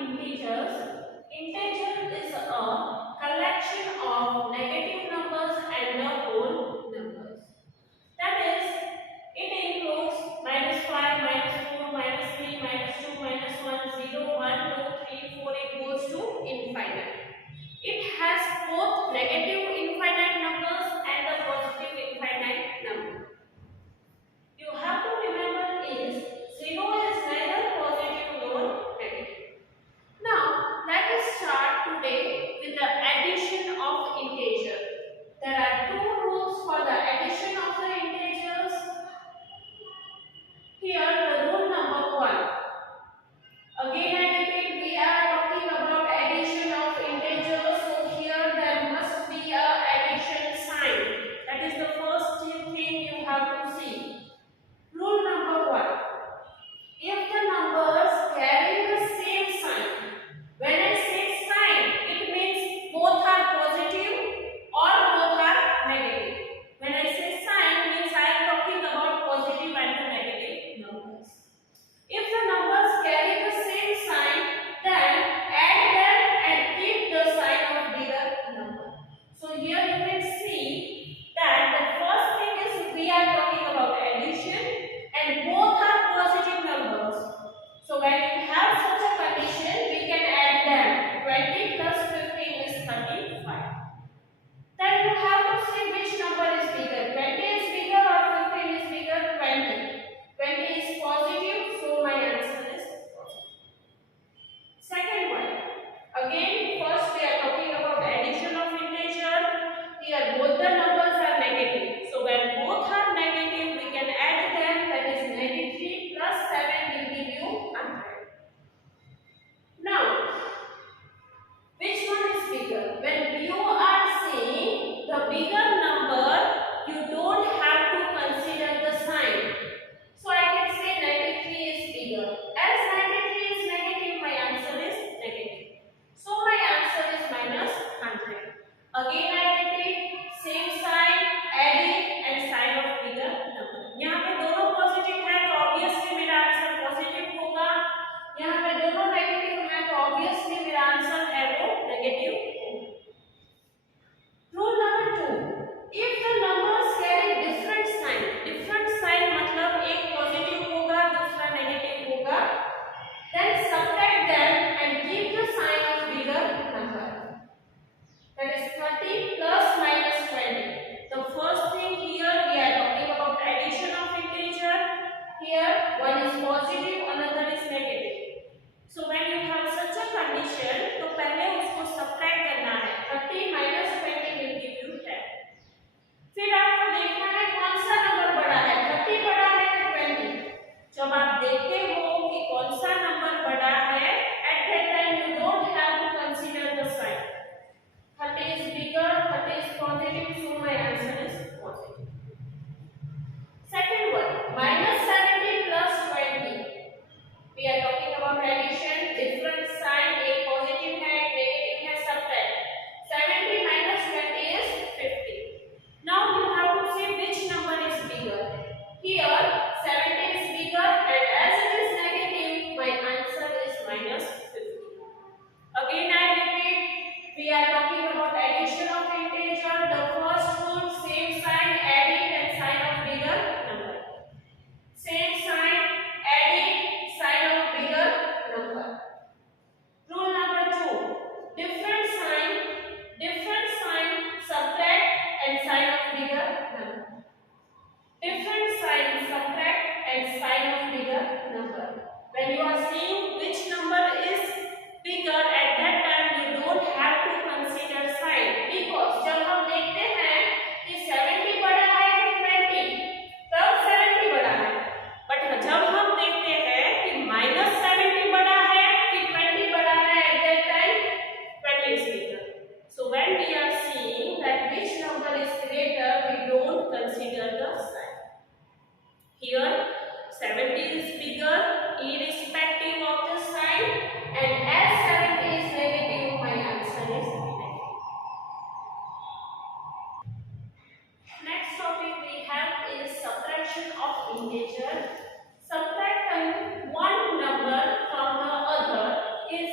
integers. Integer is a collection of negative numbers and the whole numbers. That is, it includes -5, -4, -3, -2, -1, 0, 1, 2, 3, 4. It goes to infinite. It has both negative infinite numbers and the positive infinite number. You have to remember is 0 is neither positive nor negative. Now, let us start today with the addition of integer. There are two rules for the addition of the integers. Here, the rule number 1. Again, I repeat, we are talking about addition of integers. So here there must be a addition sign. That is the first thing you have to see. Rule number 1. If the numbers carry the same sign, when I say sign, it means both are positive or both are negative. When I say sign, means I am talking about positive and the negative numbers. If the numbers carry the same sign, then add them and keep the sign of bigger number. So here you can see that the first thing is we are talking about addition and both are positive numbers. So when you have such a condition, we can add them. 20 plus 15 is 35. Then you have to see which number is bigger. 20 is bigger or 15 is bigger? 20. 20 is positive, so my answer is positive. Second one. Again, first we are talking about addition of integer. Here both the numbers are negative. So when both are negative, we can add them. That is 93 plus 7 will give you 100. Now, which one is bigger? When you are seeing the bigger number, you don't have to consider the sign. So I can say 93 is bigger. As 93 is negative, my answer is negative. So my answer is -100. Again I repeat, same sign, adding and sign of bigger number. यहाँ पे दोनों positive है तो obviously मेरा answer positive होगा. यहाँ पे दोनों नेगेटिव है तो ऑब्वियसली मेरा आंसर है वो नेगेटिव होगा. Rule number 2. If the numbers carry different sign मतलब एक पॉजिटिव होगा दूसरा नेगेटिव होगा, then subtract them and keep the sign of bigger number. That is 30 plus -20. The first thing here we are talking about addition of integer. Here one is positive, another is negative. So when you have such a condition, तो पहले उसको subtract करना है. 30 minus 20 will give you 10. फिर आपको देखना है कौन सा नंबर बड़ा है, 30 बड़ा है या 20. जब आप देखते हो कि कौन सा नंबर बड़ा है, at that time you don't have to consider the sign. 30 is bigger, 30 is positive, so my answer is positive. Second one, -70 plus 20. We are talking about addition, different sign, एक positive है, एक negative है, subtract. 70 minus 20 is 50. Now you have to see which number is bigger. Here 70 is bigger and as it is negative, my answer is -50. Again I repeat, we are talking about addition of integer. The first rule, same sign, adding and sign of bigger number. Same sign, adding, sign of bigger number. Rule number 2. Different sign, subtract and sign of bigger number. Different sign, subtract and sign of bigger number. When you are seeing which number is bigger, at that time you don't have to consider sign, because जब हम देखते हैं कि 70 बड़ा है कि 20, तब 70 बड़ा है. बट जब हम देखते हैं कि -70 बड़ा है कि 20 बड़ा है, at that time 20 is bigger. So when we are seeing that which number is greater, we don't consider the sign. Here 70 is bigger irrespective of the sign, and as 70 is negative, my answer is negative. Next topic we have is subtraction of integer. Subtracting one number from the other is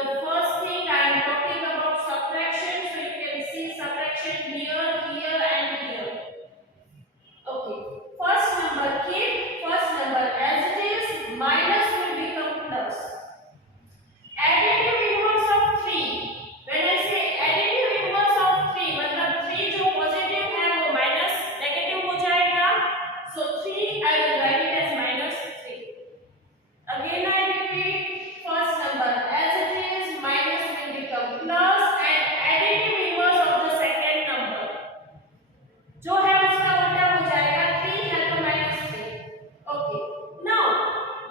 the first thing I am talking about subtraction. So you can see subtraction here, here and here. Okay. First number, keep first number as it is, minus will become plus. Additive inverse of 3. When I say additive inverse of 3, मतलब 3 जो positive है वो minus negative हो जाएगा. So 3 I will write it as minus 3. Again I repeat, first number as it is, minus will become plus and additive inverse of the second number जो है उसका उल्टा हो जाएगा. 3 है तो minus 3. Okay. Now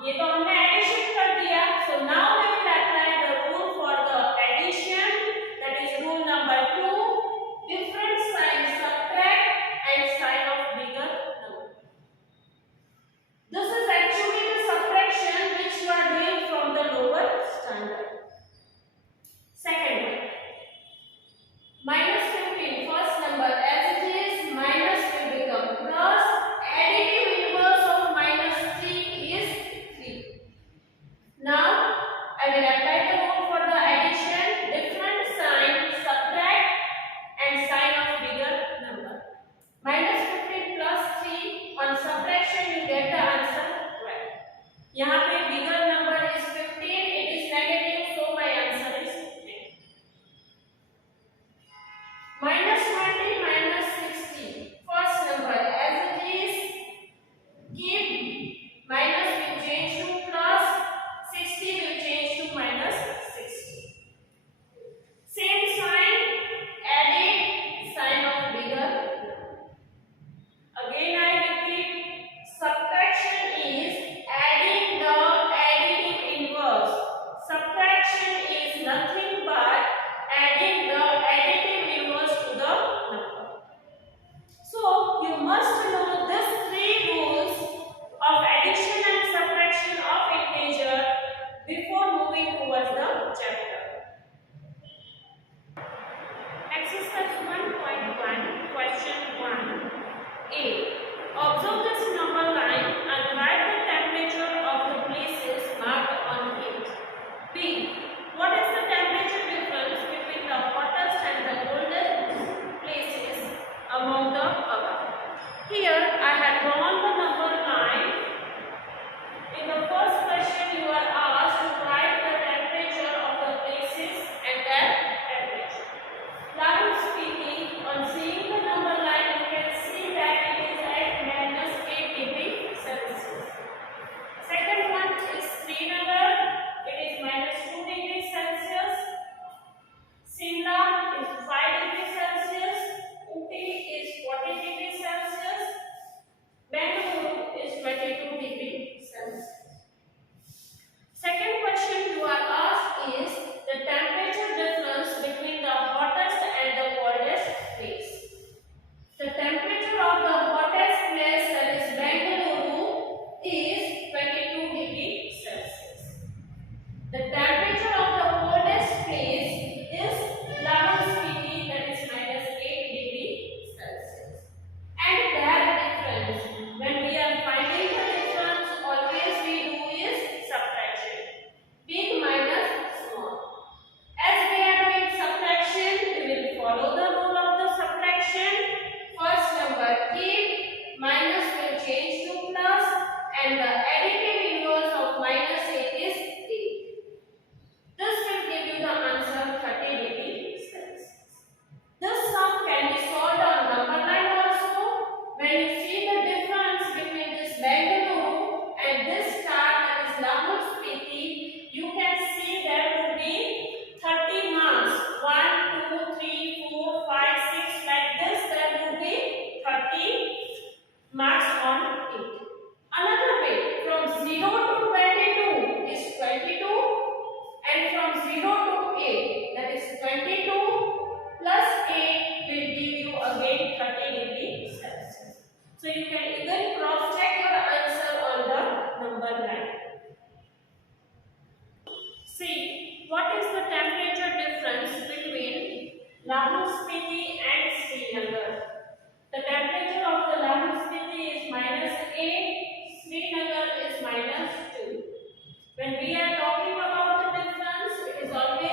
ये तो हमने एडिशन कर दिया. So now we will apply the rule for the addition, that is rule number 2. Different sign subtract and sign of bigger number. This is actually the subtraction which you are doing from the lower standard. Second one, minus 15. First number as it is, minus will become plus. Additive inverse of minus 3 is 3. Now I will apply the rule for the addition. Different sign subtract and sign of bigger number. Minus 15 plus 3, on subtraction you get the answer 12. यहाँ पे bigger number is 15, it is negative, so my answer is 10. Minus 20 minus 60. First number as it is, keep minus will change to plus, 60 will change to minus 60. Same sign, adding sign of bigger. Again I repeat, subtraction is adding the additive inverse. Subtraction is nothing but adding the additive inverse to the number. So you must know these 3 rules of addition and subtraction of integer before moving towards the chapter. Exercise 1.1, question 1. A. Observe this number line and write the temperature of the places marked on it. B. What is the temperature difference between the hottest and the coldest places among the above? Here I have drawn the number line. In the first question you are asked to write the temperature of the places and their temperature. Large speaking, on seeing the number line you can see that it is at minus 8 degree Celsius. Second one is Srinagar, it is minus 2 degree Celsius. Simla is 5 degree Celsius. Uti is 40 degree Celsius. Bangalore is 22 degree Celsius. Second question you are asked is the temperature difference between the hottest and the coldest place. The temperature of the hottest place, that is Bangalore, is 22 degree Celsius. The temperature of the coldest place is Lavaspeedy, that is minus 8 degree Celsius. And their difference, when we are finding the difference, always we do is subtraction. Big minus small. As we are doing subtraction, we will follow the rule of the subtraction. First number keep, minus will change to plus, and the additive inverse of minus 8 is 8. This will give you the answer 30 degree Celsius. This sum can be solved on number line also. When you see the difference between this Bangalore and this star, that is Lavaspeedy, you can see there will be 30 marks. 1, 2, 3, 4, 5, 6 like this. There will be 30 marks on it. Another way, from 0 to 22 is 22, and from 0 to 8, that is 22 plus 8 will give you again 30 degree Celsius. So you can even cross check your answer on the number line. See, what is the temperature difference between Lavaspeedy and Srinagar? The temperature of the Lavaspeedy is minus 8, Srinagar is minus 2. When we are talking about the difference, it is always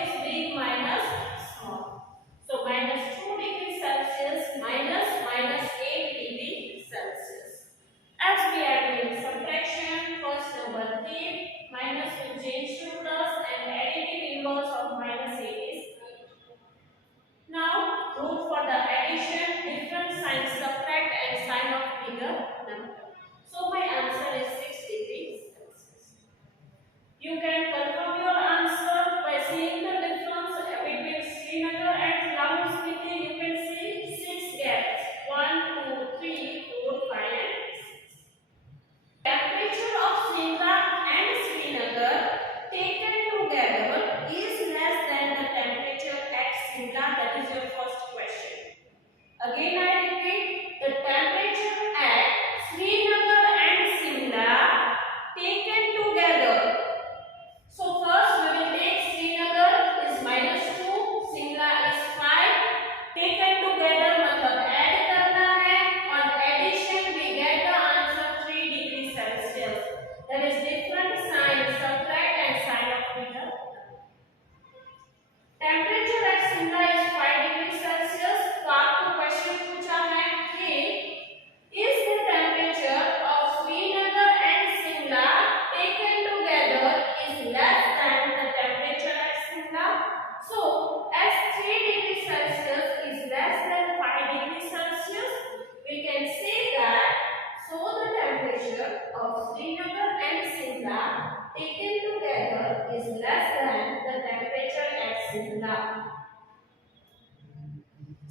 is less than the temperature at Simla.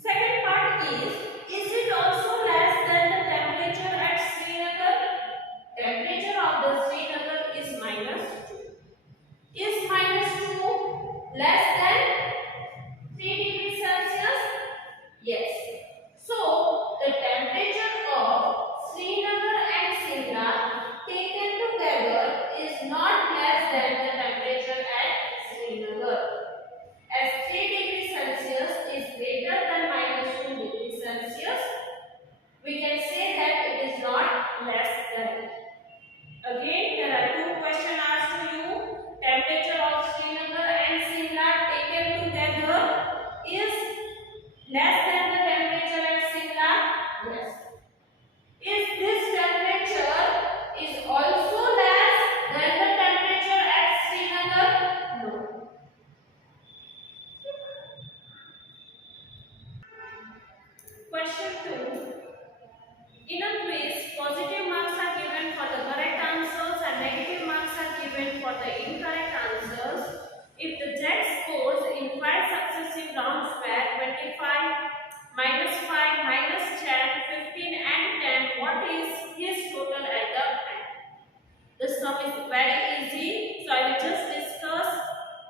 Second part is it also less than the temperature at Srinagar? Temperature of the Srinagar is -2. Is -2 less than 3 degrees Celsius? Yes. So, the temperature of Srinagar and Simla taken together is not less than the temperature at Srinagar. As 3 degrees Celsius is greater than -2 degrees Celsius, we can say that it is not less than. Again, there are two questions asked to you. Temperature of Srinagar and Simla taken together is less than the temperature at Simla? Yes. Is this temperature is also less than the temperature at Srinagar? No. Question 2. In a quiz, positive marks are given for the correct answers and negative marks are given for the incorrect answers. If the judge scores in 5 successive rounds were 25, -5, -10, 15 and 10, what is his total at the end? The sum is very easy, so I will just discuss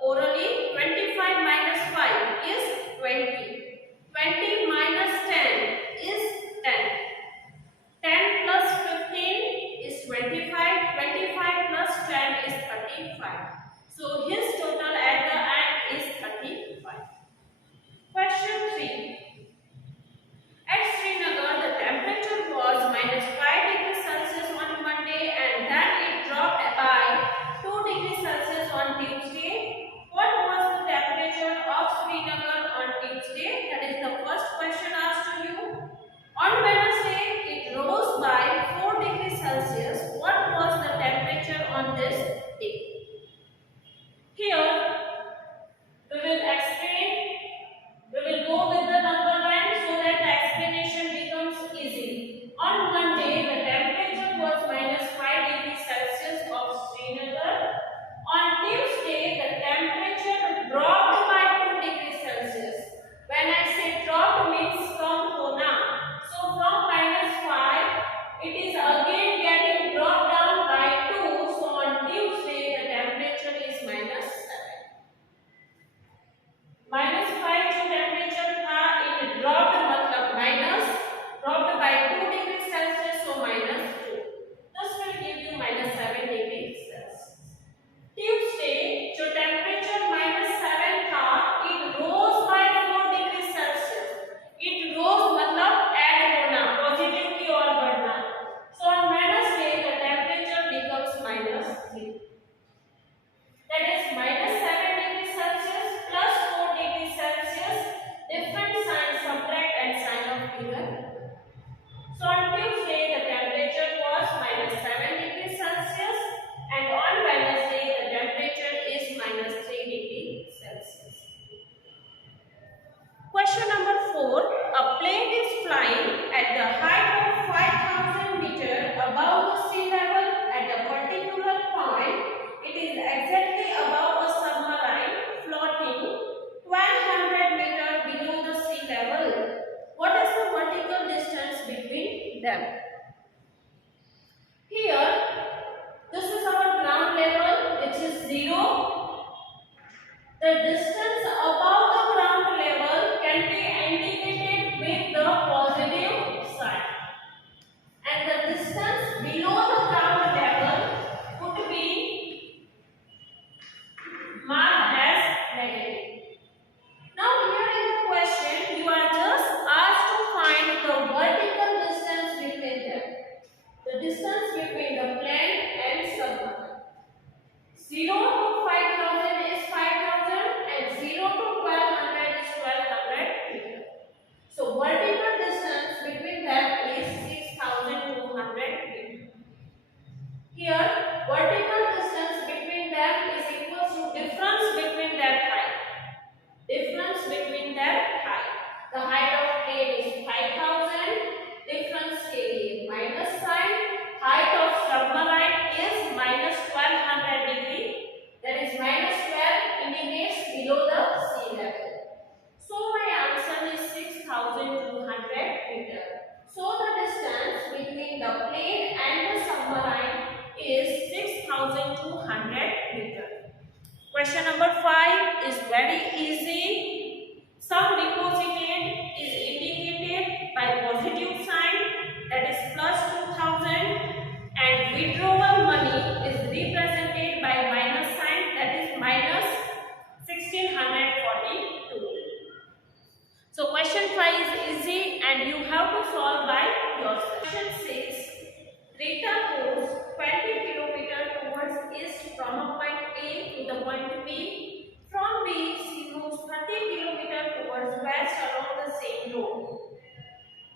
orally. 25 minus 5 is 20. 20 minus 10 is 10. 10 plus 15 is 25. 25 plus 10 is 35. So his total at the end is 35. Question 3. At Srinagar, the temperature was -5 degrees Celsius on Monday and then it dropped by 2 degrees Celsius on Tuesday. What was the temperature of Srinagar on Tuesday? That is the first question asked to you. On Wednesday, it rose by 4 degrees Celsius. What was the temperature on this day? Here, we will explain. We will go with the number line so that the explanation becomes easy. On Monday, the temperature was -5 degrees Celsius of Srinagar. On Tuesday, the temperature dropped by 2 degrees Celsius. When I say dropped means from hona. So from -5, it is again getting dropped down by 2. So on Tuesday, the temperature is -7. -5 जो temperature था, it dropped मतलब minus dropped by 2 degrees Celsius, so -2. This will give you -7 degrees Celsius. Tuesday जो temperature -7 था, it rose by 4 degrees Celsius. It rose मतलब add होना, positive की ओर बढ़ना. So on Wednesday the temperature becomes -3. That is -7 degrees Celsius plus 4 degrees Celsius. Different signs, subtract and sign of figure. So on Tuesday the temperature was -7 degrees Celsius and on Wednesday the temperature is -3 degrees Celsius. Question number 4. A plane is flying at the height of 5,000 meters above the sea level at a particular point. It is exactly above a submarine floating 1200 meters below the sea level. What is the vertical distance between them? Here, this is our ground level, which is 0. The distance above the ground level can be indicated with the positive sign. And the distance below the ground level would be marked as negative. Now here in the question, you are just asked to find the vertical distance between them. The distance between the plane and submarine. 0 to 5,000 is 5,000 and elevates below the sea level. So my answer is 6,200 meter. So the distance between the plane and the submarine is 6,200 meter. Question number 5 is very easy. Sum deposited is indicated by positive sign, that is plus 2,000, and withdrawal money is represented by minus sign, that is minus 1,642. So question 5 is easy and you have to solve by yourself. Question 6. Rita goes 20 km towards east from a point A to the point B. From B, she moves 30 km towards west along the same road.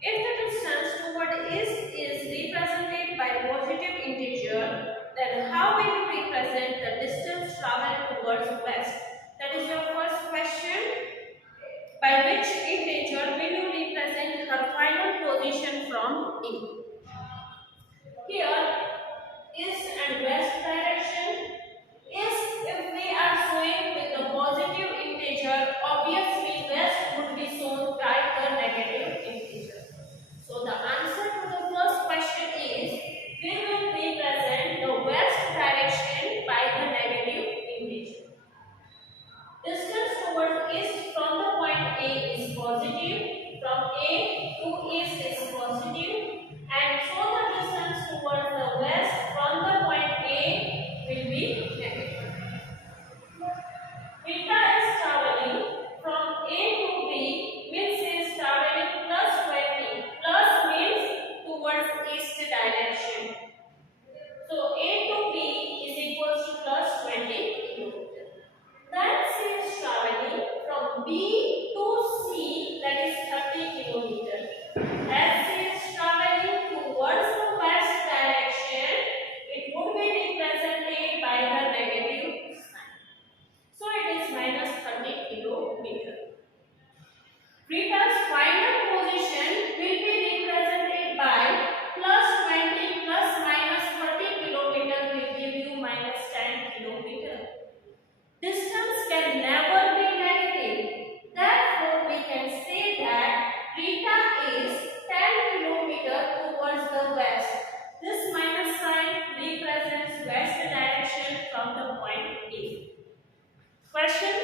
If the distance toward east is represented by positive integer, then how will you represent the distance traveled towards west? That is your first question. By which integer will you represent her final position from A? Here, east and west direction. East, if we are showing with the positive integer, obviously west would be shown by the negative integer. So the answer to the first question is, we will represent the west direction by the negative integer. Distance towards east from the point A is positive, from A to east is positive, and so the distance towards the west from the point A will be negative. Rita is traveling from A to B, means she is traveling plus 20. Plus means towards east direction. So A to B is equals to plus 20 kilometers. Then she is traveling from B to C, that is 30 kilometers. As she is traveling towards the west direction, it would be represented by the negative sign. So it is minus 30 kilometers. Rita's final position will be represented by plus 20 plus minus 30 kilometers will give you minus 10 kilometers. Distance can never be negative. Therefore, we can say that Rita is 10 kilometers towards the west. This minus sign represents west direction from the point A. Question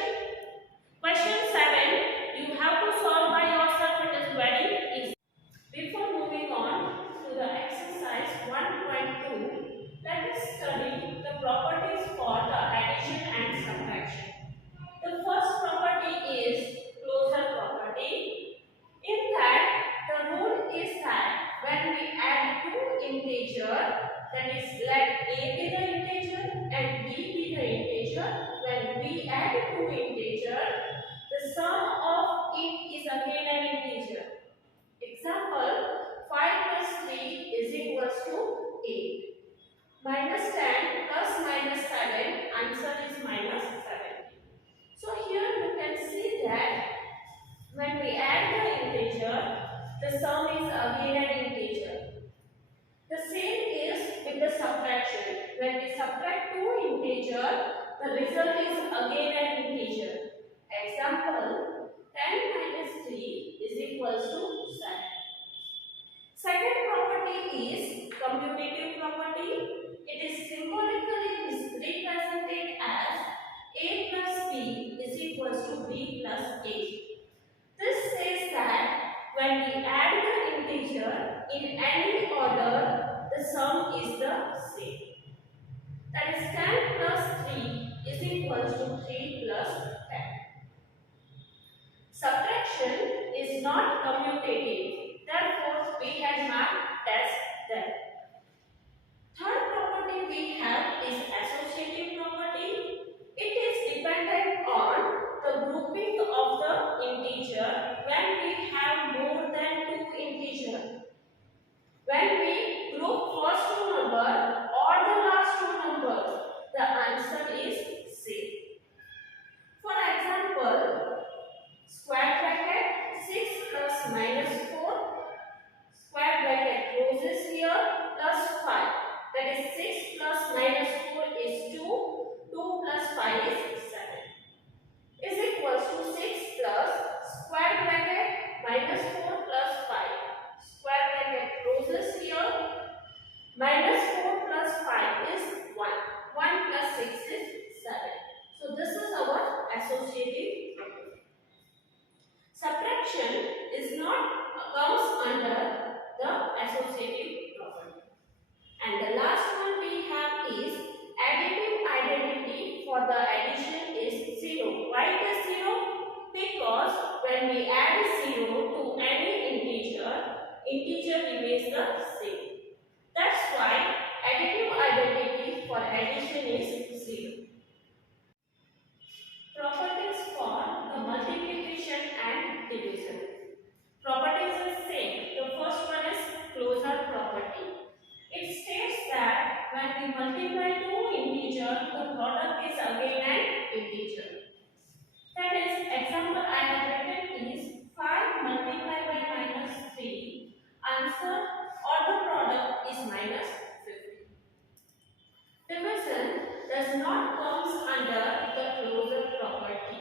7. You have to solve by yourself. It is very easy. Before moving on to the exercise 1.2, let us study the properties for the addition and subtraction. The first property is closure property. In that, the rule is that when we add two integers, that is let A be the integer and B be the integer, when we add two integers, the sum of it is again an integer. Example, 5 plus 3 is equals to 8. Minus 10 plus minus 7, answer is minus 7. So here you can see that when we add the integer, the sum is again an integer. The same is with the subtraction. When we subtract two integers, the result is again an integer. Example, 10 minus 3 is equals to 7. Second property is commutative property. It is symbolically represented as A plus B is equals to B plus A. This says that when we add the integer in any order, the sum is the same. That is 10 plus 3 is equals to 3 plus 10. Subtraction is not commutative. Therefore, we have not tested that. Third property we have is associative property. It is dependent on the grouping of the integer when we have more than two integers. When we group first two numbers or the last two numbers, the answer is same. associative property. Subtraction is not comes under the associative property. And the last one we have is additive identity for the addition is 0. Why it is 0? Because when we add 0 to any integer remains the same. That's why additive identity for addition is 0. Properties for the multiplication and division. Properties is same. The first one is closure property. It states that when we multiply two integers, the product is again an integer. That is, example I have written is 5 multiplied by -3. Answer or the product is -50. Division does not comes under the closure property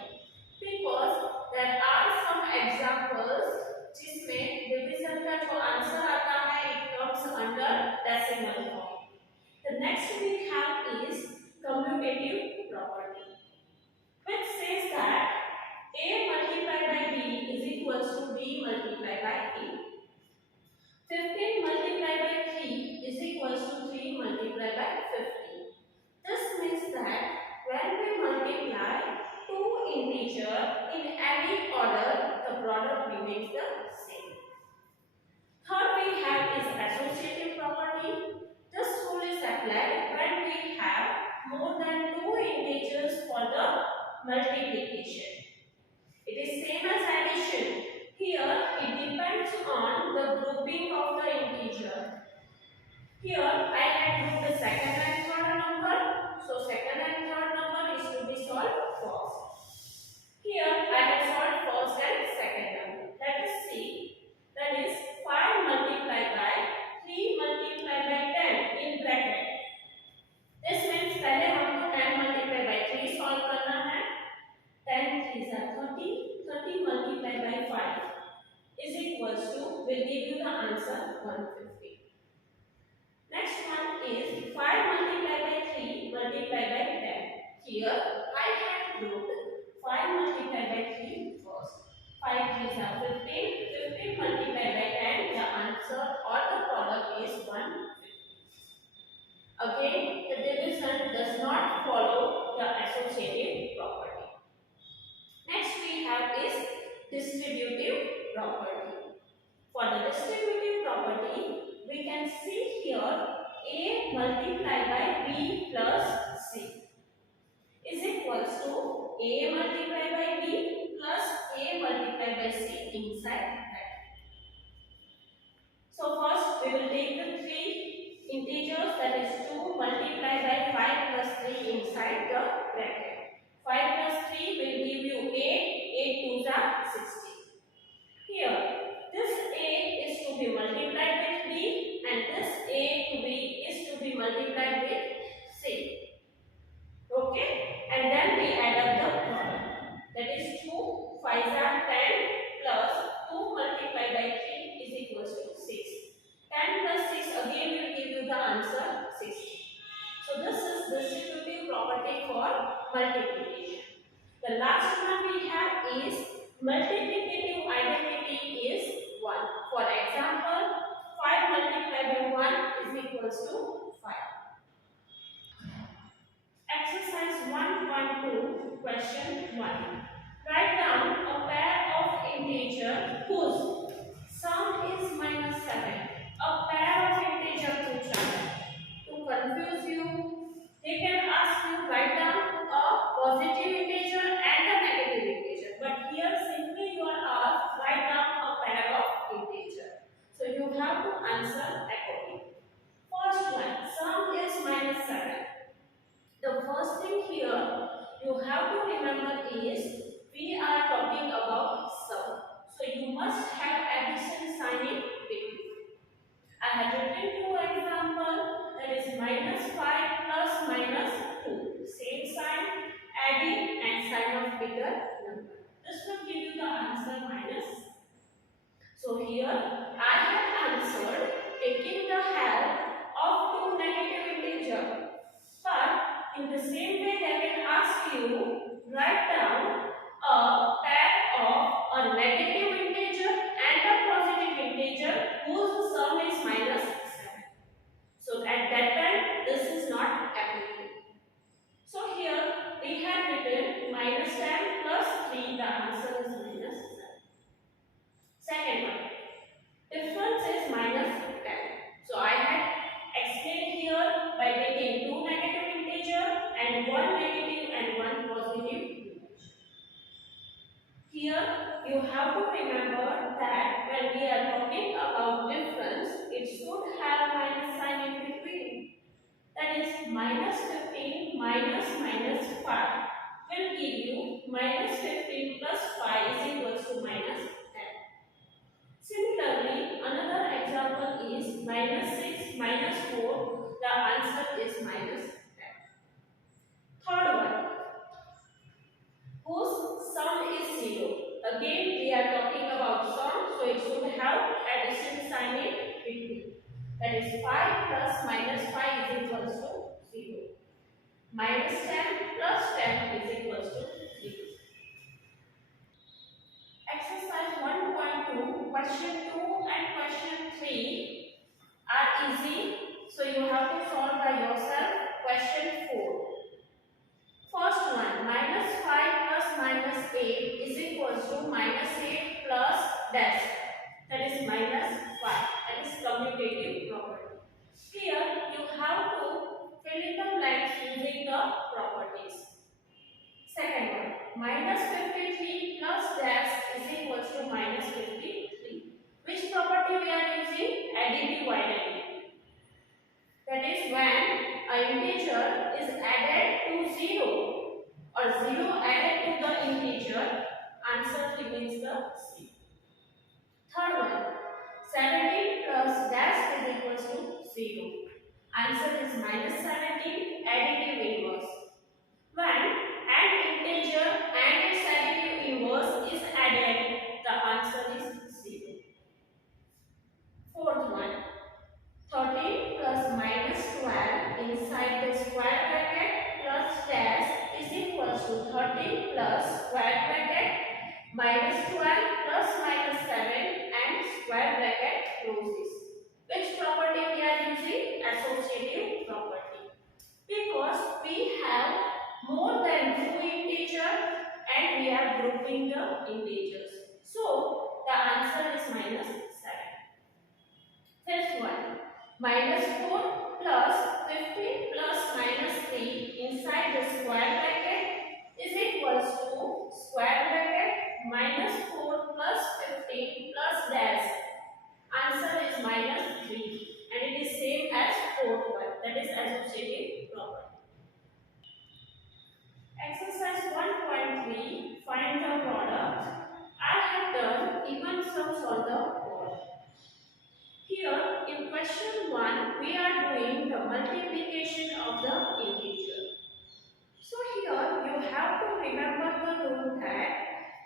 because there are some examples जिसमें division का जो answer आता है it comes under decimal form. The next we have is commutative property, which says that a multiplied by b is equals to b multiplied by a. 15 multiplied by 3 is equals to 3 multiplied by 50. This means that when we multiply two integers in any order, the product remains the same. Third we have is associative property. This rule is applied when we have more than two integers for the multiplication. It is same as addition. Here it depends on the grouping of the integer. Here I had grouped the second and third number. So second and third number is to be solved first. Here I have solved first and second number. Let us see. That is 5 multiplied by 3 multiplied by 10 in bracket. This means पहले हमको 10 multiplied by 3 solve करना है. 10 3s are 30. 30 multiplied by 5 is equals to, will give you the answer 150. Next one is 5 multiplied by 3 multiplied by 10. Here I have grouped 5 multiplied by 3 first. 5 3s are 15. 15 multiplied by 10, the answer or the product is 150. Again, the division does not follow the associative property. Next we have is distributive property. For the distributive property, we can see here a multiplied by b plus c is equals to a multiplied by b plus a multiplied by c inside that. So first we will take the three integers, that is 2 multiplied by 5 plus 3 inside the bracket. 5 plus 3 will give you 8 2s are 60. Here this a is to be multiplied with b and this a is to be multiplied with c. Okay, and then we add up the product. That is 2 5s are 10 plus 2 multiplied by 3 is equals to 6. 10 plus 6 again will give you the answer 60. So this is distributive property for multiplication. The last one we have is multiplicative identity is 1. For example, 5 multiplied by 1 is equals to 5. Exercise 1.2, question 1. Write down a pair of integer whose sum is -7. A pair of integer पूछा है. To confuse you, they can ask you write down a positive integer and a negative integer. But here simply you are asked write down a pair of integer. So you have to answer accordingly. First one, sum is -7. The first thing here you have to remember is we are talking about sum. So you must have addition sign in between. I have written two examples, that is -5 plus -2. Same sign, adding and sign of bigger number. This will give you the answer minus. So here I have answered taking the help of two negative integers. But in the same way they will ask you write down have to remember that when we are talking about difference, it should have minus sign in between. That is minus 15 minus minus 5 will give you minus 15 plus 5 is equals to minus 10. Similarly, another example is minus 6 minus 4. The answer is minus 10. Third one, whose sum is 0. Again, we are talking about sum, so it should have addition sign in between. That is 5 plus minus 5 is equals to 0. Minus 10 plus 10 is equals to 0. Exercise 1.2, question 2 and question 3 are easy, so you have to solve by yourself. Question 4. First one, minus 5 plus minus 8 is equals to minus 8 plus dash. That is minus 5. That is commutative property. Here you have to fill in the blanks using the properties. Second one, minus 53 plus dash is equals to minus 53. Which property we are using? Additive identity. That is when an integer is added to 0 or 0 added to the integer, answer remains the same. Third one, 17 plus dash is equals to 0. Answer is minus 17, additive inverse. When an integer and its additive inverse is added, the answer is 0. Fourth one, 13 plus minus 12 inside the square bracket plus dash is equals to 13 plus square bracket minus 12 plus minus 7 and square bracket closes. Which property we are using? Associative property. Because we have more than 2 integers and we are grouping the integers. So the answer is minus 7. Fifth one, minus 4 plus 15 plus minus 3 inside the square bracket is equals to square bracket minus 4 plus 15 plus dash. Answer is minus 3 and it is same as fourth one, that is associative property. Exercise 1.3, find the product. I have done even sums on the board. Here in question 1 we are doing the multiplication of the integer. So here you have to remember the rule that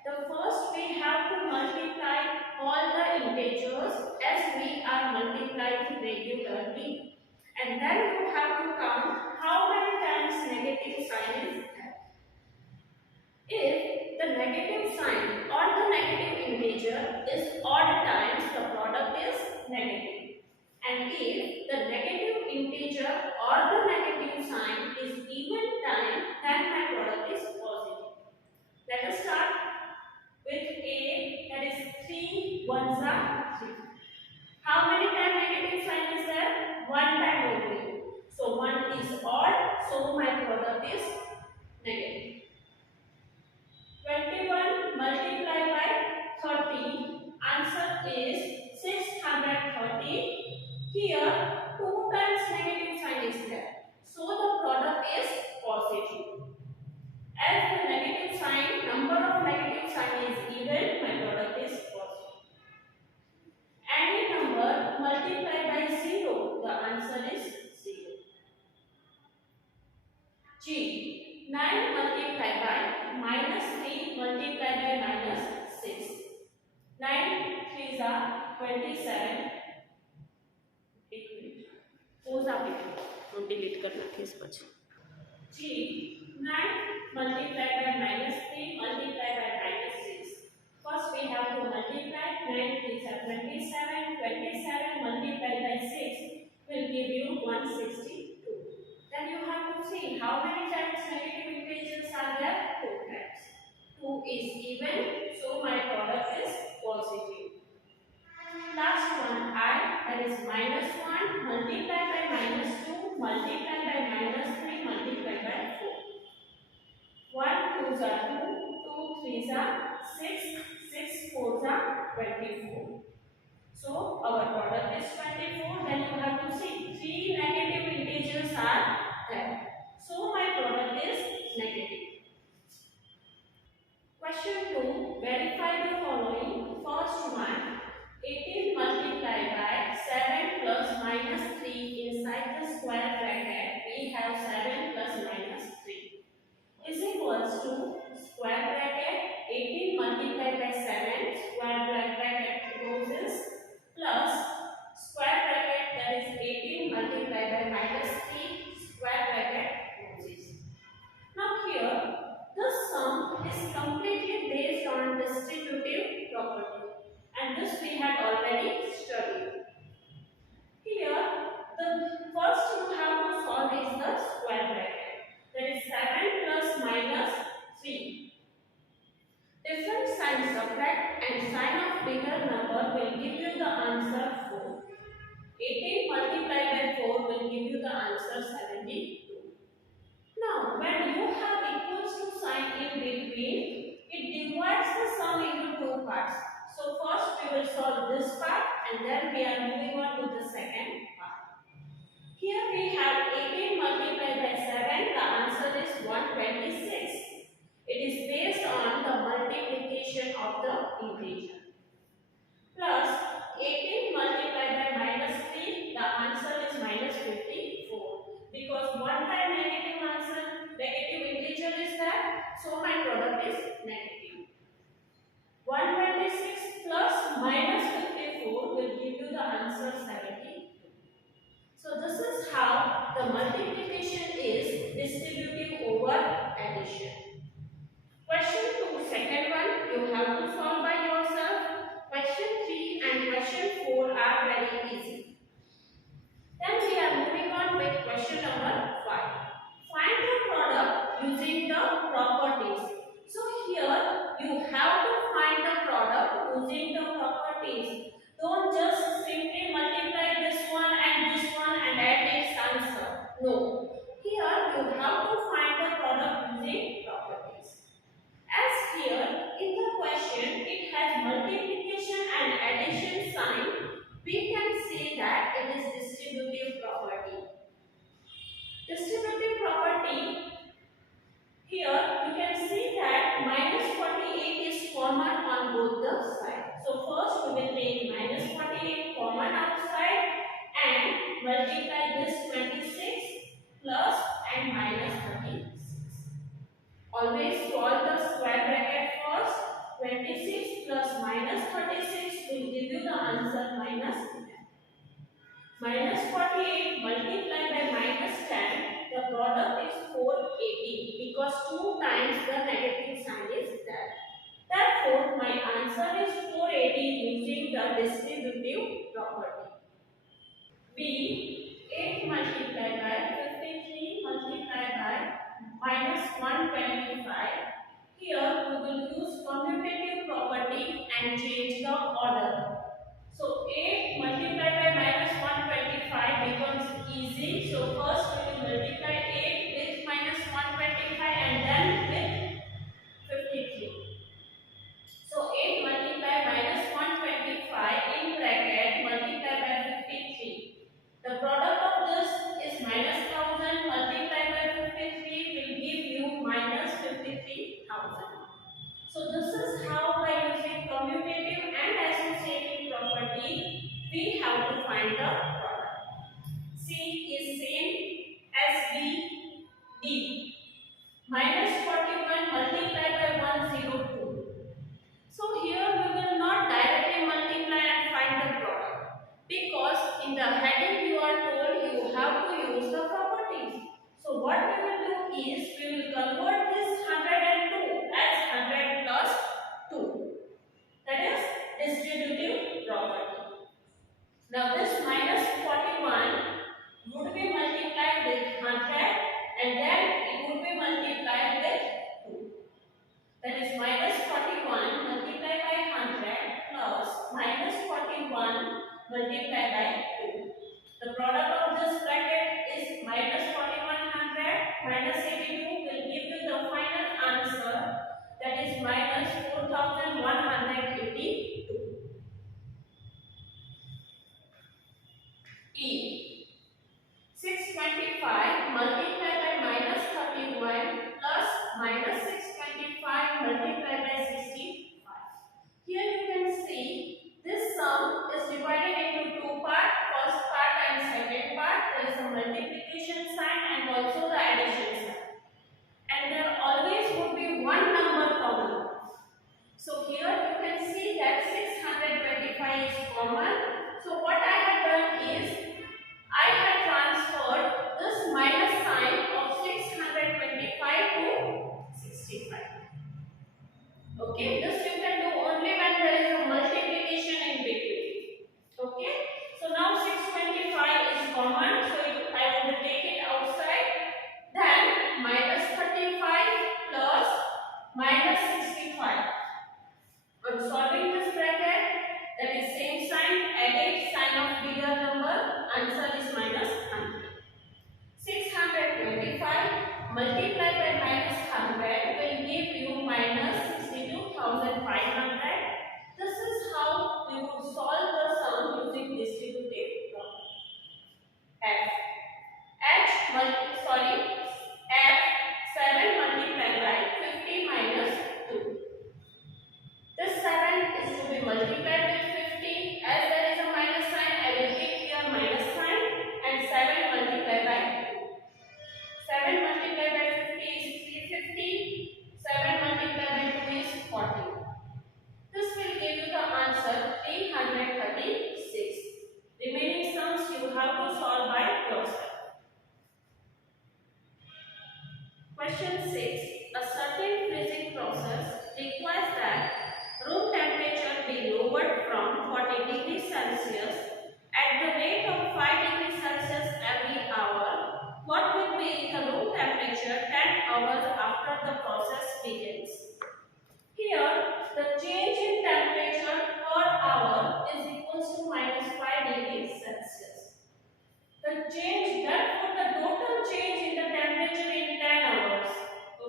the first we have to multiply all the integers as we are multiplying regularly, and then you have to count how many times negative sign is there. If the negative sign or the negative integer is odd times, the product is negative. And if the negative integer or the negative sign is even time, then my product is positive. Let us start with A, that is 3 ones are 3. How many times negative sign is there? One time only. So 1 is odd, so my product is negative. 21 multiplied by 30, answer is 630. Here 2 times negative sign is there, so the product is positive. As the negative sign, number of negative sign is even, my product is positive. Any number multiplied by 0, the answer is 0. G, 9 multiplied by minus 3 multiplied by minus 6. 9 3s are 27. Delete करना थे इस पर जी 9 multiplied by minus 3 multiplied by minus 6. First we have to multiply. 9 3s are 27. 27 multiplied by 6 will give you 162. Then you have to see how many times negative integers are there. 2 times. 2 is even, so my product is positive. Last one, I, that is minus 1 multiplied by minus 2 multiplied by minus 3 multiplied by 4. 1 2s are 2, 2 3s are 6, 6 4s are 24. So our product is 24. Then you have to see 3 negative integers are there. So my product is negative. Question 2. Verify the following. First one. 18 multiplied by 7 plus minus 3 inside the square bracket. We have 7 plus minus 3 is equals to square bracket 18 multiplied by 7 square bracket closes plus square bracket that is 18 multiplied by minus 3 square bracket closes. Now here the sum is completely based on distributive property, and this we had already studied. Here the first you have to solve is the square bracket, that is 7 plus minus 3. Different signs subtract and sign of bigger number will give you the answer 4. 18 multiplied by 4 will give you the answer 72. Now, when you have equals to sign in between, it divides the sum into two parts. So, first we will solve this part and then we are moving on to the second part. Here we have 18 multiplied by 7, the answer is 126. It is based on the multiplication of the integer. Plus 18 multiplied by minus 3, the answer is minus 54. Because one time negative integer is there, so my product is negative. 126 plus minus 54 will give you the answer 70. So this is how the multiplication is distributive over addition. Question 2, second one, you have to solve by yourself. Question 3 and question 4 are very easy. Then we are moving on with question number 5. Find the product using the properties. So here you have to find the product using the properties. Don't just simply multiply this one and add its answer. No. Here you have to find the product using properties. As here in the question it has multiplication and addition sign, we can say that it is distributive property. Distributive property, here you can see that minus 48 is common on both the sides. So first we will take minus 48 common outside and multiply this 26 plus and minus 36. Always solve the square bracket first. 26 plus minus 36 will give you the answer minus 10. Minus 48 multiplied by minus 10, the product is 480 because 2 times the negative sign is there. Therefore, my answer is 480 using the distributive property. B. 8 multiplied by 53 multiplied by minus 125. Here we will use commutative property and change the order. So 8 multiplied by minus 125 becomes easy. So first we will multiply 8 with minus 125 and then with 53. So 8 multiplied minus 125 in bracket multiplied by 53. The product of this is minus 1000 multiplied by 53 will give you minus 53,000. So this is how by using commutative and associative property we have to find the product. C is same as B, D. Minus 41 multiplied by 102. So here we will not directly multiply and find the product because in the heading you are told you have to use the properties. So what we will do is we will convert this 102 as 100 plus 2. That is distributive property. Now this minus 41 would be multiplied with 100 and then it would be multiplied Okay, this you can do only when there is a multiplication in between. Okay, so now 625 is common, so I will take it outside. Then minus 35 plus minus 65. On solving this bracket, that is same sign, added sign of bigger number, answer is minus 100. 625 multiplied by minus 100 will give you minus 62,500. This is how we would solve the sum using distributive property. F 7 multiplied by 50 minus 2. This 7 is to be multiplied with 50. As there is a minus sign, I will take here minus sign and 7 multiplied by 2. 7 multiplied by 50 is 350. 7 multiplied by 2 is 40. This will give you the answer 336. Remaining sums you have to solve by yourself. Question 6. A certain freezing process requires that room temperature be lowered from 40 degrees Celsius at the rate of 5 degrees Celsius every hour. What will be the room temperature 10 hours after the process begins? Here, the change in temperature per hour is equals to minus 5 degrees Celsius. The change, therefore, the total change in the temperature in 10 hours.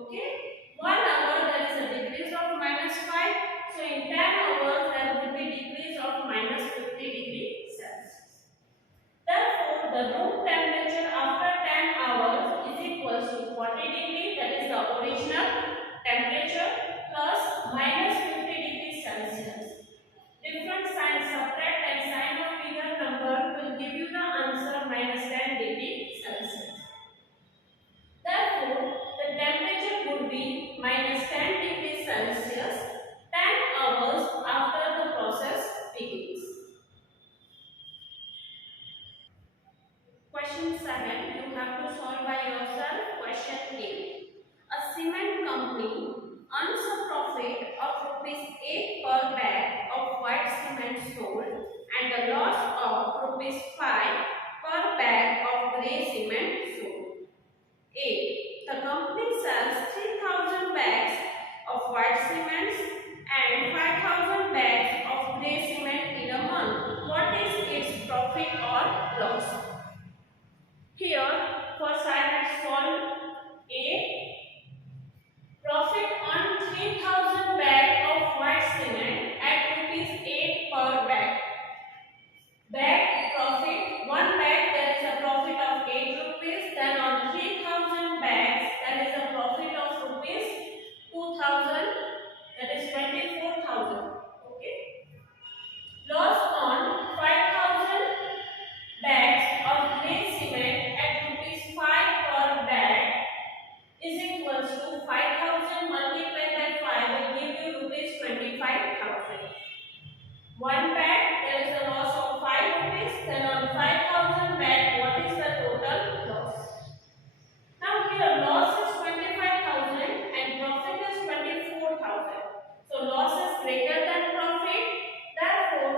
Okay? 1 hour there is a decrease of minus 5. So in 10 hours there will be decrease of minus 50 degrees Celsius. Therefore, the room temperature after 10 hours is equals to 40 degrees, that is the original temperature, plus minus 50 degrees Celsius. Different signs, subtract and sign of bigger number will give you the answer minus 10 degrees Celsius. Therefore, the temperature would be minus 10 degrees Celsius 10 hours after the process begins. Question 7, you have to solve by yourself. Question 8. A cement company earns a profit of rupees 8 per bag of white cement sold and a loss of rupees 5 per bag of grey cement sold. A. The company sells 3,000 bags of white cement and 5,000 bags of grey cement in a month. What is its profit or loss? Here, first I have solved A. Profit on 3,000 bag of white cement at rupees 8 per bag. Bag profit, one bag there is a profit of 8 rupees, then on 3,000 bags there is a profit of rupees 2,000, that is 24,000. Okay. Loss on 5,000 bags of grey cement at rupees 5 per bag is equals to 5,000 multiplied by 5 will give you rupees 25,000. One bag there is a loss of 5 rupees, then on 5,000 bag what is the total loss? Now here loss is 25,000 and profit is 24,000. So loss is greater than profit. Therefore,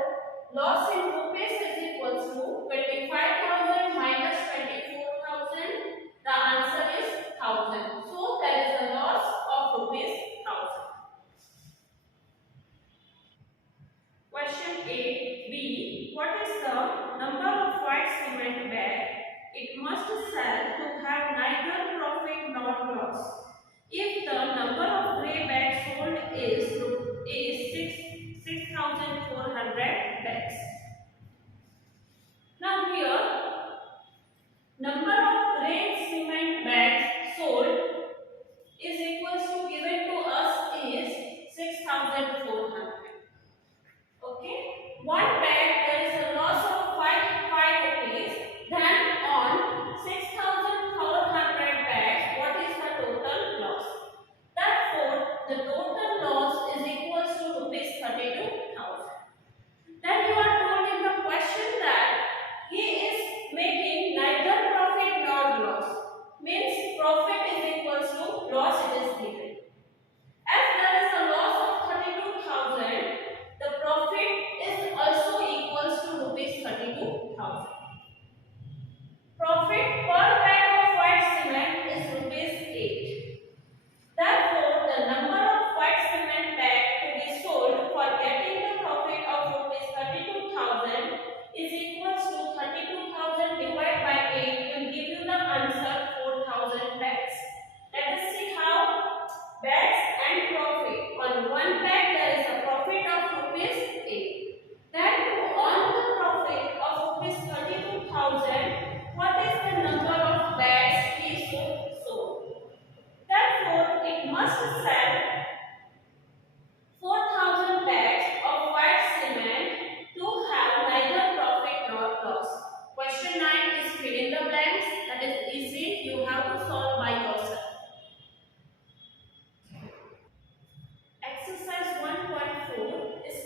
loss in rupees is equals to 25,000 minus 24,000. The answer is 1,000. So there is a loss of rupees 1,000. Question 8b. What is the number of white cement bag it must sell to have neither profit nor loss? If the number of grey bags sold is 6,400 bags. Now here, number of grey cement bags sold is equals to given to us is 6,400. Okay, one bag there is a loss of 5 rupees. Then on 6,400 bags, what is the total loss? Therefore, the total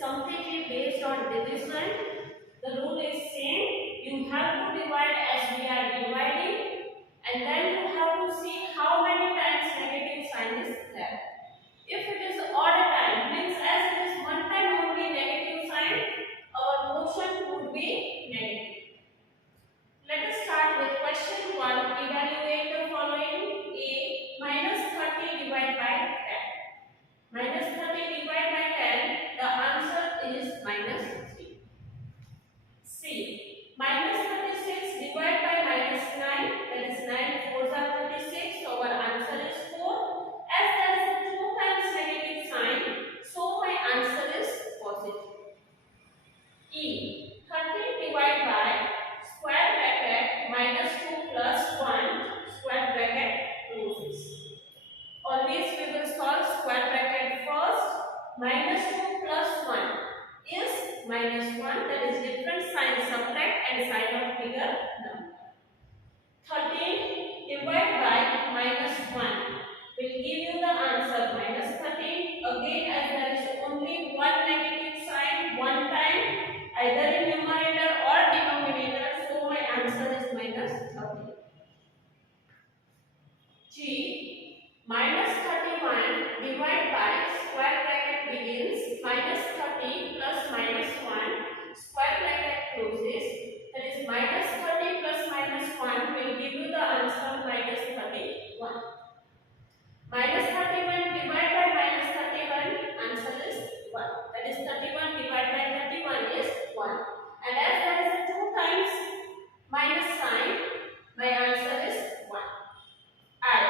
completely based on division. The rule is same. You have to divide as we are dividing, and then you have to see how many times negative sign is there. If it is odd time, means as it is one time only negative sign, our motion would be negative. Let us start with question 1. Evaluate the following. A, minus 30 divided by 10. Minus 30 divided by 10, the answer is minus 3. C, minus 36 divided by minus 9, that is 9 4s are 36, so our answer is 4. As there is a 2 times negative sign, so my answer is positive. E, 30 divided by square bracket minus 2 plus 1 square bracket closes. Always we will solve square bracket first. Minus 2 plus 1 is minus 1, that is different sign subtract and sign of bigger number. 13 divided by minus 1 will give you the answer minus 13. Again, as there is only one negative sign one time, either in numerator or denominator, so my answer is minus 13. G, minus 31 divided by square bracket begins minus 30 plus minus 1 square bracket closes, that is minus 30 plus minus 1 will give you the answer minus 31. Minus 31 divided by minus 31, answer is 1, that is 31 divided by 31 is 1, and as there is a 2 times minus sign, my answer is 1. Add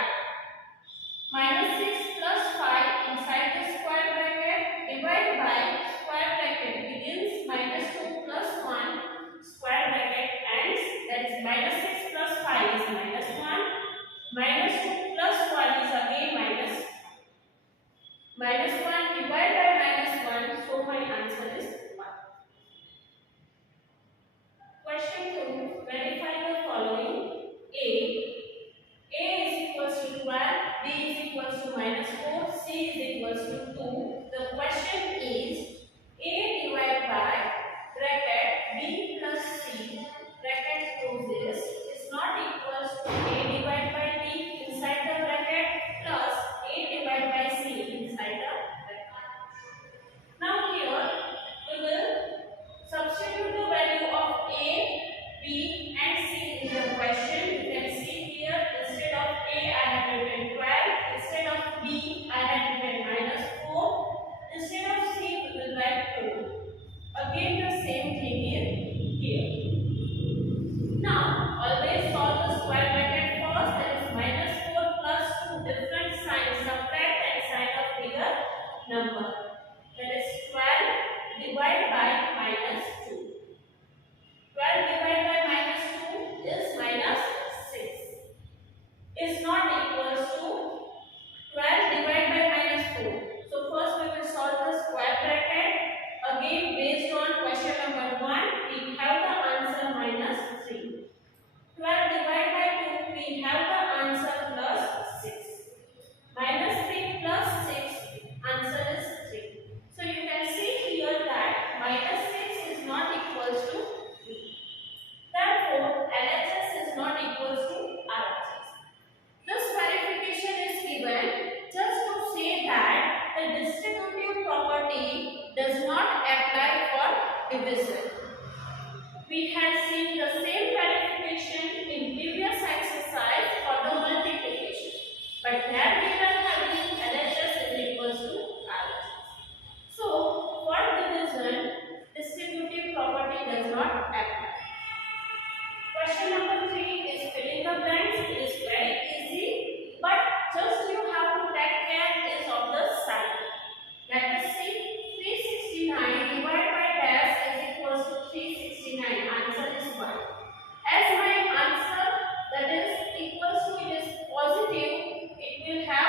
minus 6 plus 5 inside the square bracket divided by square bracket begins minus 2 plus 1 square bracket ends, that is minus 6 plus 5 is minus 1, minus 2 plus 1 is again minus 1. Minus 1 divided by minus 1, so my answer is 1. Question 2. Verify the following. A is equals to 12, B is equals to minus 4, C is equals to 2. The question is A divided by bracket B plus C bracket closes is not equals to A divided by B inside the bracket plus A divided by C inside the bracket. Now here we will substitute the value of A, B and C in the question. You can see here, instead of A I have written 12, instead of B I have written minus 4, instead of C we will write 2. Again the same thing is here. Now always solve the square bracket first, that is minus 4 plus 2 different signs subtract and sign of bigger number, that is 12 divided by minus 2. 12 divided by minus 2 is minus 6. Is not equals to 12 divided by minus 4. So first we will solve the square bracket. Again based on question number 1, we have the answer minus 3. 12 divided by 2, we have the answer plus 6. Minus 3 plus 6, answer is 3. So you can see here that minus 6 is not equals to 3. Therefore, LHS is not equals to RHS. This verification is given just to say that the distributive property does not apply for division. We had seen the same verification in previous exercise for the multiplication, but there we are having LHS is equals to RHS. So, for division, distributive property does not apply. Question number 3 is filling the blanks. It is very easy, but just you have to take care is of the sign. Let us see. 369 divided by dash is equals to 369. Answer is 1. As my answer that is equals to, it is positive, it will have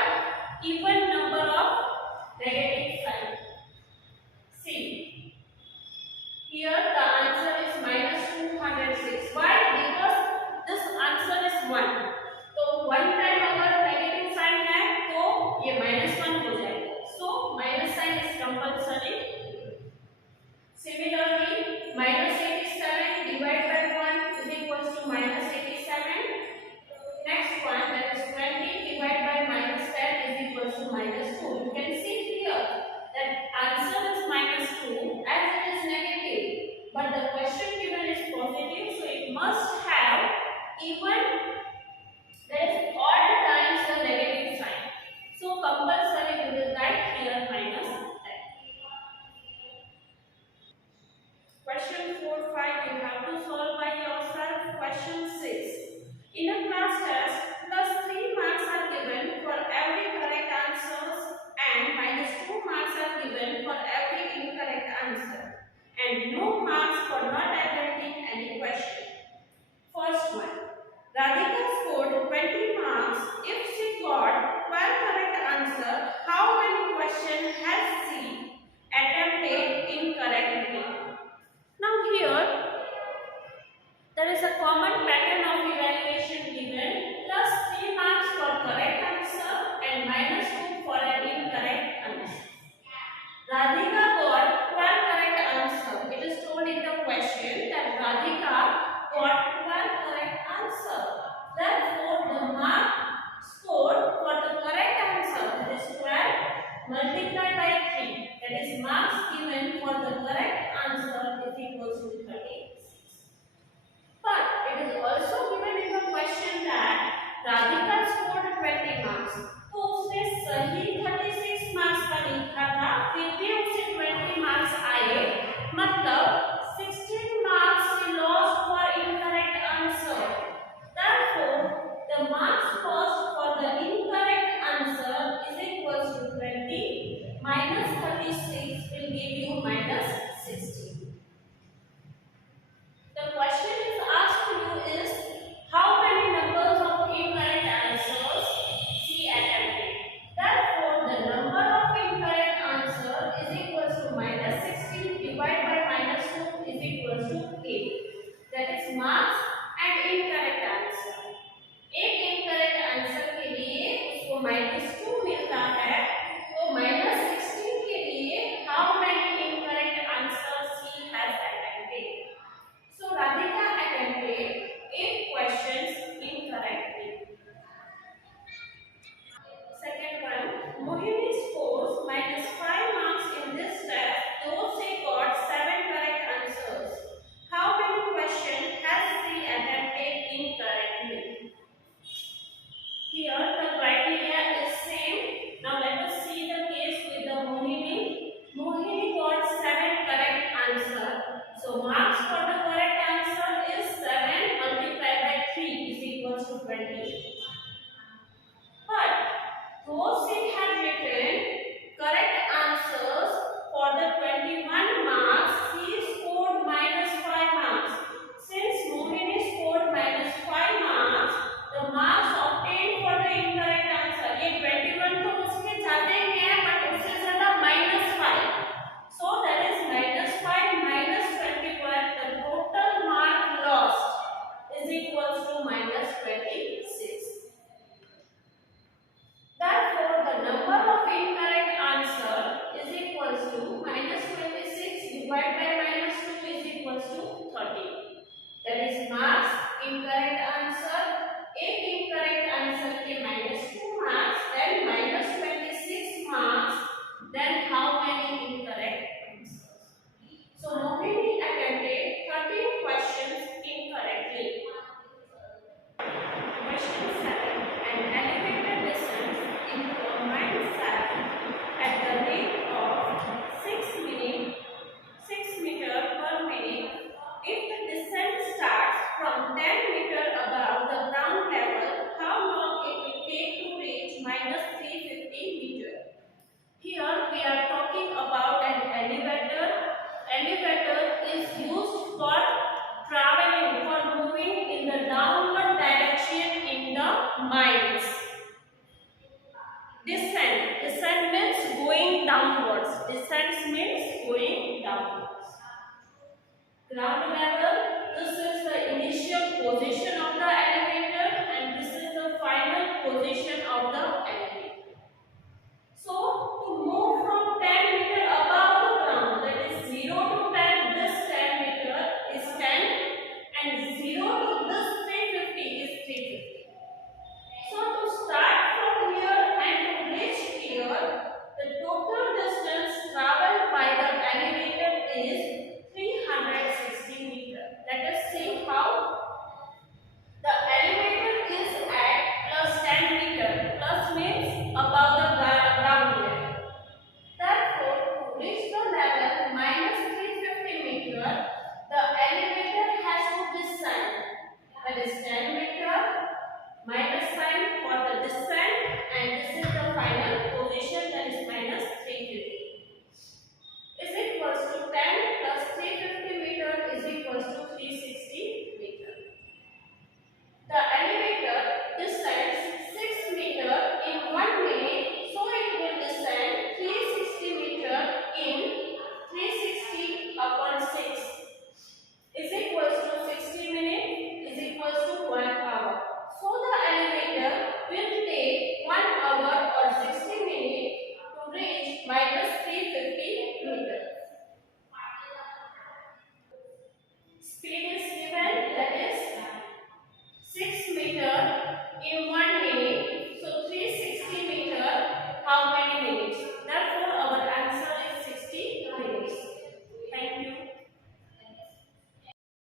That is marks given for the correct answer is equals to 36. But it is also given in the question that Radhika scored 20 marks. तो उसने सही 36 marks का लिखा था, फिर भी उसे 20 marks आए, मतलब 16 marks he lost for incorrect answer. Therefore, the marks lost for the incorrect answer is equals to 20 minus 36 will give you minus 16. The question is asked to you is how many numbers of incorrect answers she attempted. Therefore, the number of incorrect answer is equals to minus 16 divided by minus 2 is equals to 8. That is marks and incorrect answer. एक incorrect answer के लिए उसको -2 मिलता है, तो -16 के लिए how many incorrect answers she has attempted. So Radhika attempted 8 questions incorrectly. Second one, Mohini scores -5 marks in this test, though she got 7 correct answers. How many questions has she attempted incorrectly? Here the criteria is same. Now let us see the case with the Mohini. Mohini got 7 correct answer. So marks for the correct answer is 7 multiplied by 3 is equals to 20. But though she had written correct answers for the 21 marks, she scored -5 marks. Since Mohini scored -5 marks, the marks obtained for the incorrect answer, ये 21 तो उसके ज़्यादा ही है, but उससे ज़्यादा -5. So that is -5 minus 21. The total mark lost is equals to -26. Therefore, the number of incorrect answer is equals to -26 divided by -2 is equals to 30. That is marks incorrect answer. एक incorrect answer के -2 marks, then -26 marks, then how many incorrect answers? So Mohini attempted 13 questions incorrectly. Question 7. An elevator descends into a mine shaft at the rate of 6 meter per minute. If the descent starts from 10 meter above the ground level, how long it will take to reach -350 meter? Here we are talking about an elevator. Elevator is used for traveling, for moving in the downward direction in the mines. Descent means going downwards. Descent means going downwards. Ground level, this is the initial position of the